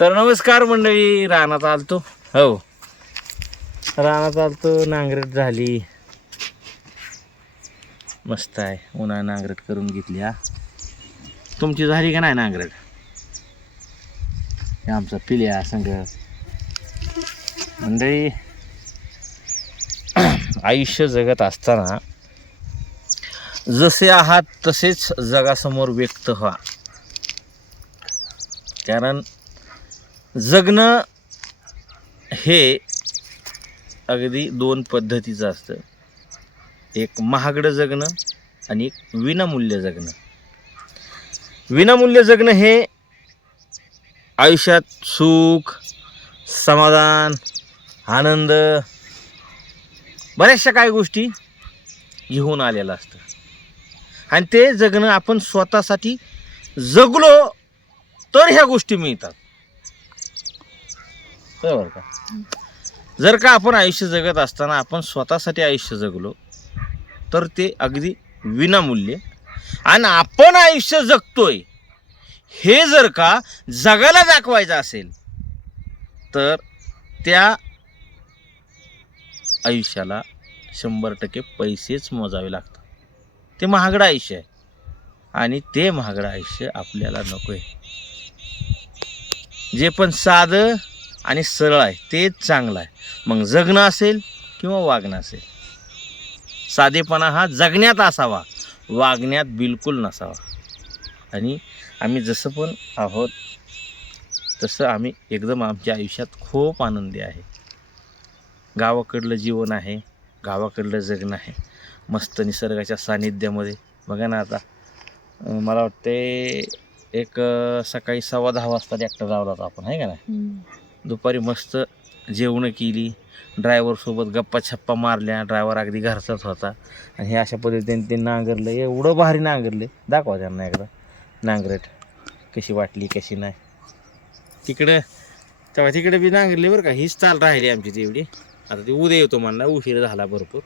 तर नमस्कार मंडळी. रानात आलतो, हो रानात आलतो. नांगरट झाली, मस्त आहे. उन्हा नांगरट करून घेतली. हा तुमची झाली का नाही नांगरट? हे आमचा पिल्या संग मंडळी. आयुष्य जगत असताना जसे आहात तसेच जगासमोर व्यक्त व्हा. कारण जगणं हे अगदी दोन पद्धतीचं असतं. एक महागडं जगणं आणि एक विनामूल्य जगणं. विनामूल्य जगणं हे आयुष्यात सुख, समाधान, आनंद, बऱ्याचशा काही गोष्टी घेऊन आलेलं असतं. आणि ते जगणं आपण स्वतःसाठी जगलो तर ह्या गोष्टी मिळतात, बरोबर का? जर का आपण आयुष्य जगत असताना आपण स्वतःसाठी आयुष्य जगलो तर ते अगदी विनामूल्य. आणि आपण आयुष्य जगतोय हे जर का जगाला दाखवायचं असेल तर त्या आयुष्याला 100% पैसेच मोजावे लागतात. ते महागडं आयुष्य आहे आणि ते महागडं आयुष्य आपल्याला नको आहे. जे पण साधं आणि सरळ आहे तेच चांगलं आहे. मग जगणं असेल किंवा वागणं असेल, साधेपणा हा जगण्यात असावा, वागण्यात बिलकुल नसावा. आणि आम्ही जसं पण आहोत तसं आम्ही एकदम आमच्या आयुष्यात खूप आनंदी आहे. गावाकडलं जीवन आहे, गावाकडलं जगणं आहे. मस्त निसर्गाच्या सानिध्यामध्ये. बघा ना, आता मला वाटते एक सकाळी 10:15 वाजता ट्रॅक्टर लावला होता आपण, आहे का नाही? दुपारी मस्त जेवणं केली, ड्रायव्हरसोबत गप्पा छप्पा मारल्या. ड्रायव्हर अगदी घरचाच होता आणि हे अशा पद्धतीने ते नांगरलं. एवढं भारी नांगरले. दाखवा त्यांना एकदा नांगरट कशी वाटली कशी नाही. तिकडं तेव्हा तिकडे बी नांगरली बरं का. हीच चाल राहिली आमची तेवढी. आता ती उद्या येतो म्हणला, उशीर झाला भरपूर.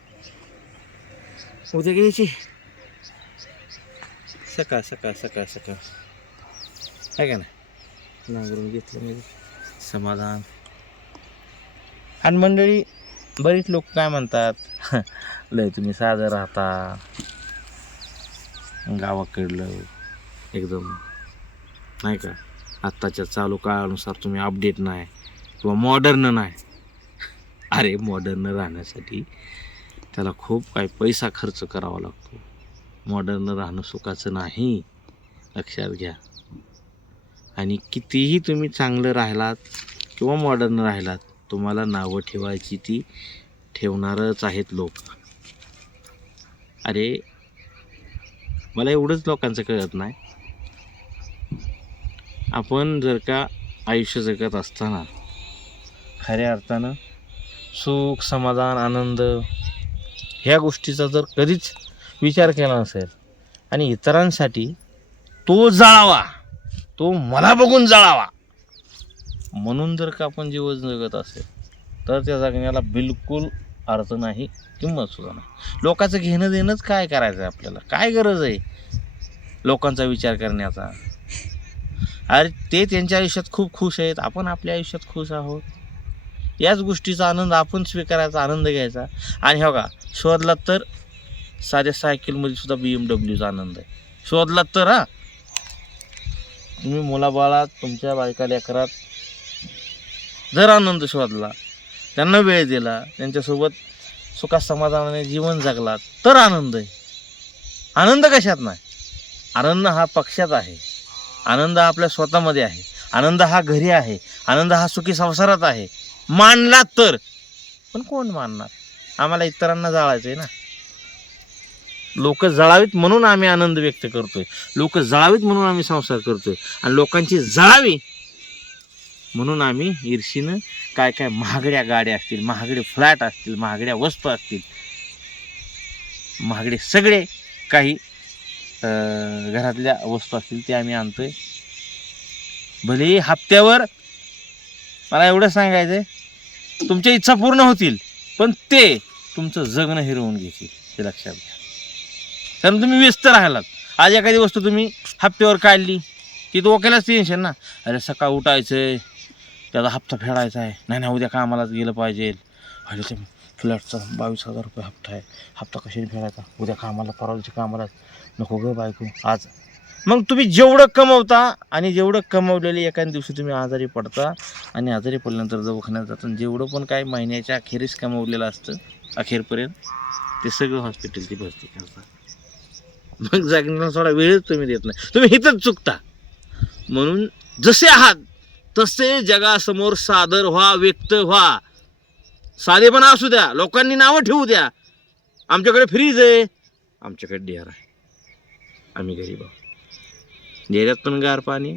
उद्या घ्यायची सकाळ सकाळ सकाळ सकाळ, आहे का नाही? नांगरून घेतलं म्हणजे समाधान. आणि मंडळी, बरीच लोक काय म्हणतात, लय तुम्ही साधं राहता, गावाकडलं एकदम नाही का, आत्ताच्या चालू काळानुसार तुम्ही अपडेट नाही किंवा मॉडर्न नाही. अरे मॉडर्न राहण्यासाठी त्याला खूप काही पैसा खर्च करावा लागतो. मॉडर्न राहणं सुखाचं नाही, लक्षात घ्या. आणि कितीही तुम्ही चांगलं राहिलात किंवा मॉडर्न राहिलात, तुम्हाला नावं ठेवायची ती ठेवणारच आहेत लोक. अरे मला एवढंच लोकांचं कळत नाही, आपण जर का आयुष्य जगत असताना खऱ्या अर्थानं सुख, समाधान, आनंद ह्या गोष्टीचा जर कधीच विचार केला नसेल आणि इतरांसाठी तो जळावा, तो मला बघून जळावा म्हणून जर का आपण जीवन जगत असेल तर त्या जगण्याला बिलकुल अर्थ नाही, किंमत सुद्धा नाही. लोकांचं घेणं देणंच काय करायचं आहे आपल्याला? काय गरज आहे लोकांचा विचार करण्याचा? अरे ते त्यांच्या आयुष्यात खूप खुश आहेत, आपण आपल्या आयुष्यात खुश आहोत. याच गोष्टीचा आनंद आपण स्वीकारायचा, आनंद घ्यायचा. आणि हो का, शोधला तर साध्या सायकलमध्ये सुद्धा BMW आनंद आहे. शोधला तर हा, तुम्ही मुलाबाळात, तुमच्या बायका लेकरात जर आनंद शोधला, त्यांना वेळ दिला, त्यांच्यासोबत सुखात समाधानाने जीवन जगलात तर आनंद आहे. आनंद कशात नाही? आनंद हा पक्षात आहे, आनंद हा आपल्या स्वतःमध्ये आहे, आनंद हा घरी आहे, आनंद हा सुखी संसारात आहे. मानला तर. पण कोण मानणार? आम्हाला इतरांना जाळायचं आहे ना. लोक जळावीत म्हणून आम्ही आनंद व्यक्त करतोय, लोक जळावीत म्हणून आम्ही संसार करतोय, आणि लोकांची जळावी म्हणून आम्ही ईर्षीनं काय काय महागड्या गाड्या असतील, महागडे फ्लॅट असतील, महागड्या वस्तू असतील, महागडे सगळे काही घरातल्या वस्तू असतील ते आम्ही आणतोय. भले हप्त्यावर. मला एवढं सांगायचं आहे, तुमच्या इच्छा पूर्ण होतील पण ते तुमचं जगणं हिरवून घेतील, ते लक्षात घ्या. कारण तुम्ही व्यस्त राहिलात. आज एखादी वस्तू तुम्ही हप्त्यावर काढली की तो ओकेलाच टेन्शन ना. अरे सकाळ उठायचंय, त्याचा हप्ता फेडायचा आहे, नाही उद्या कामालाच गेलं पाहिजे, अरे ते फ्लॅटचा 22,000 रुपये हप्ता आहे, हप्ता कशाने फेडायचा, उद्या कामाला परवा दिवशी कामालाच, नको गं बायको आज. मग तुम्ही जेवढं कमवता आणि जेवढं कमवलेले एका दिवशी तुम्ही आजारी पडता आणि आजारी पडल्यानंतर दवाखान्यात जाता, जेवढं पण काय महिन्याच्या अखेरीस कमवलेलं असतं अखेरपर्यंत ते सगळं हॉस्पिटलची भरती करतात. मग जगण्याला थोडा वेळच तुम्ही देत नाही, तुम्ही इथंच चुकता. म्हणून जसे आहात तसे जगासमोर सादर व्हा, व्यक्त व्हा. साधेपणा असू द्या, लोकांनी नावं ठेवू द्या, आमच्याकडे फ्रीज आहे, आमच्याकडे डेअर आहे, आम्ही गरीब आहोत. डेऱ्यात पण गार पाणी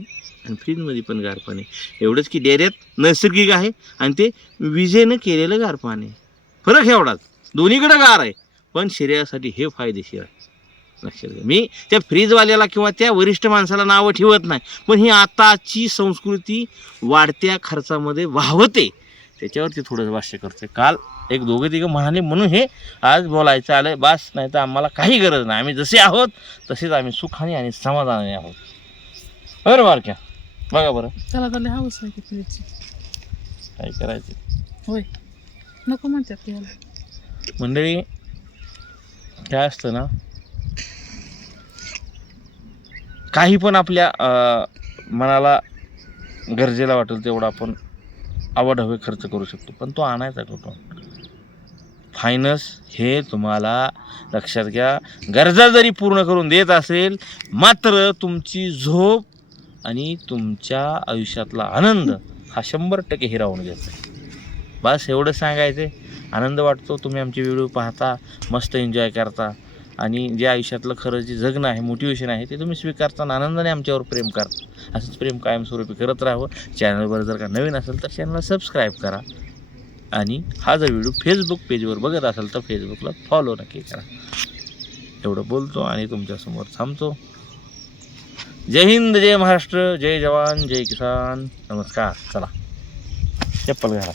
आणि फ्रीजमध्ये पण गार पाणी. एवढंच की डेऱ्यात नैसर्गिक आहे आणि ते विजेनं केलेलं गार पाणी. फरक एवढाच, दोन्हीकडे गार आहे पण शरीरासाठी हे फायदेशीर आहे. लक्षात घ्या. मी त्या फ्रीजवाल्याला किंवा त्या वरिष्ठ माणसाला नावं ठेवत नाही, पण ही आताची संस्कृती वाढत्या खर्चामध्ये वाहवते, त्याच्यावरती थोडंसं भाष्य करते. काल एक दोघं तिघं म्हणाले म्हणून हे आज बोलायचं आलं, बास. नाही तर आम्हाला काही गरज नाही, आम्ही जसे आहोत तसेच आम्ही सुखाने आणि समाधानाने आहोत. बरं बारक्या, बघा बरं त्याला तर हवंच आहे की फ्रीजची. काय करायचं होय, नको म्हणतात त्याला. मंडळी. काय असतं ना, काही पण आपल्या मनाला गरजेला वाटेल तेवढा आपण आवड हवे खर्च करू शकतो, पण तो आणायचा कुठून? फायनान्स हे तुम्हाला लक्षात घ्या, गरजा जरी पूर्ण करून देत असेल, मात्र तुमची झोप आणि तुमच्या आयुष्यातला आनंद हा 100% हिरावून घ्यायचा. बस एवढं सांगायचं. आनंद वाटतो, तुम्ही आमचे व्हिडिओ पाहता, मस्त एन्जॉय करता आणि जे आयुष्यातलं खरं जे जगणं आहे, मोटिवेशन आहे, ते तुम्ही स्वीकारताना आनंदाने आमच्यावर प्रेम करता. असंच प्रेम कायमस्वरूपी करत राहावं. चॅनलवर जर का नवीन असेल तर चॅनलला सबस्क्राईब करा आणि हा जर व्हिडिओ फेसबुक पेजवर बघत असाल तर फेसबुकला फॉलो नक्की करा. एवढं बोलतो आणि तुमच्यासमोर थांबतो. जय हिंद, जय महाराष्ट्र, जय जवान, जय किसान. नमस्कार. चला चप्पल घाला.